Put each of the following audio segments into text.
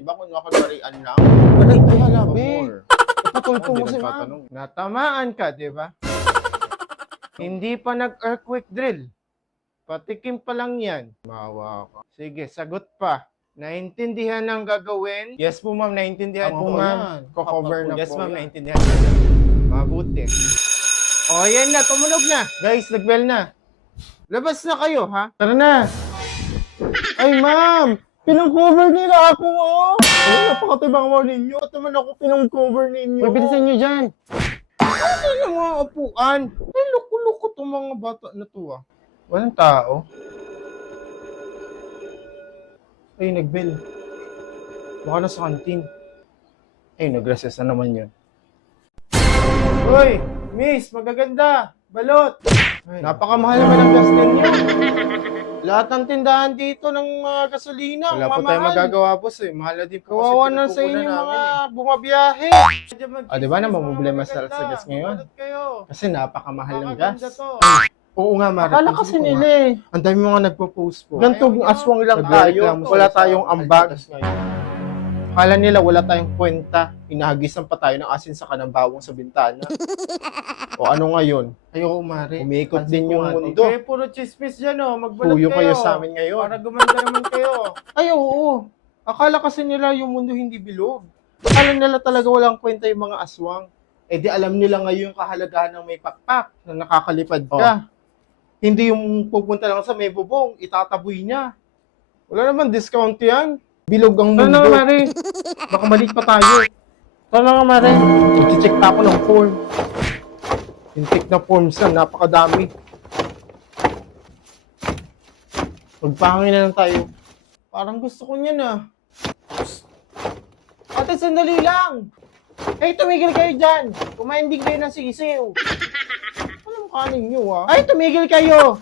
Di ba kung nakagarian lang? Aray, ay halabi. More. Ipatulpo mo si ma'am. Nagtatanong. Natamaan ka, di ba? Hindi pa nag-earthquake drill. Patikim pa lang yan. Mawa ka. Sige, sagot pa. Naintindihan ang gagawin? Yes po ma'am, naintindihan po ma'am. Ko-cover na po. Yes ma'am, naintindihan. Mabuti. O, yan na, tumunog na. Guys, nag-bell na. Labas na kayo, ha? Tara na. Ay, ma'am! Pinang-cover nila ako, oh! Ay, napakatibang mo ninyo. Ba't naman ako pinang-cover ninyo? Bibilisan nyo dyan. Ano yung mga upuan? Ay, loko-loko itong mga bata na to, ah. Walang tao. Ay, nag-bell. Baka nasa kantin. Ay, nag-recess na naman yun. Hoy! Miss, magaganda! Balot! Ay, napakamahal naman ang gas ninyo. Lahat ng tindahan dito ng gasolina, wala po tayong magagawa, boss eh. Mahal na din po. Kawawa na sa inyo mga bumabiyahe. Di ba na mamumblema sa gas ngayon? Kasi napakamahal ng gas. Oo nga, Mara. Akala kasi nila eh. Ang dami mga nagpo-post po. Gantong aswang lang tayo. Wala tayong ambag. Akala nila wala tayong kwenta. Inahagisan pa tayo ng asin sa kanang bawang sa bintana. O ano ngayon? Ayoko, Mare. Umiikot din yung mundo. Kaya puro chismis dyan, oh. Magbalot Puyo kayo. kayo sa amin ngayon. Para gumanda naman kayo. Ay, oo. Akala kasi nila yung mundo hindi bilog. Akala nila talaga walang kwenta yung mga aswang. Eh di alam nila ngayon yung kahalagahan ng may pakpak na nakakalipad ka. Hindi yung pupunta lang sa may bubong, itataboy niya. Wala naman discount yan. Bilog ang mundo. Ano nga, Mare? Baka malit pa tayo. Ano nga, Mare? Mag-check pa ako ng form. Intake na forms na, napakadami. Magpahangin na lang tayo. Parang gusto ko niyan ah. Ate, sandali lang. Eh, tumigil kayo dyan. Kumain din kayo ng sisiw. Anong kanin nyo ah? Ay, tumigil kayo.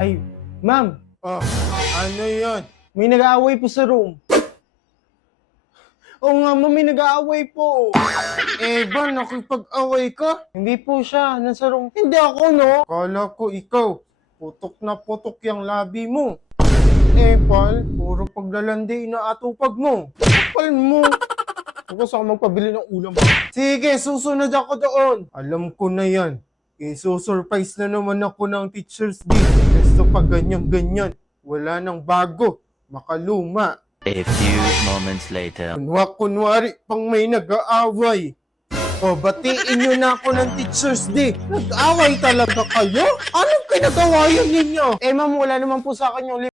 Ay, ma'am, Oh, ano yun? may nag-aaway po sa room. Oo nga, ma'am, may nag-aaway po. Eh, ba, nakipag-away ka? Hindi po siya, nasa room. Hindi ako, no? Kala ko ikaw. Putok na putok yung labi mo. Eh, pal, puro paglalandi inaatupag mo. Kapal mo. Tapos ako magpabili ng ulam. Sige, susunod ako doon. Alam ko na yan. Isusurprise na naman ako ng Teacher's Day. Gusto pa ganyan-ganyan. Wala nang bago. Makaluma. A few moments later. Kunwari pang may nag-aaway. O, batiin nyo na ako ng Teacher's Day. Nag-aaway talaga kayo? Anong pinagawa yun ninyo? Eh, ma'am, wala naman po sa akin yung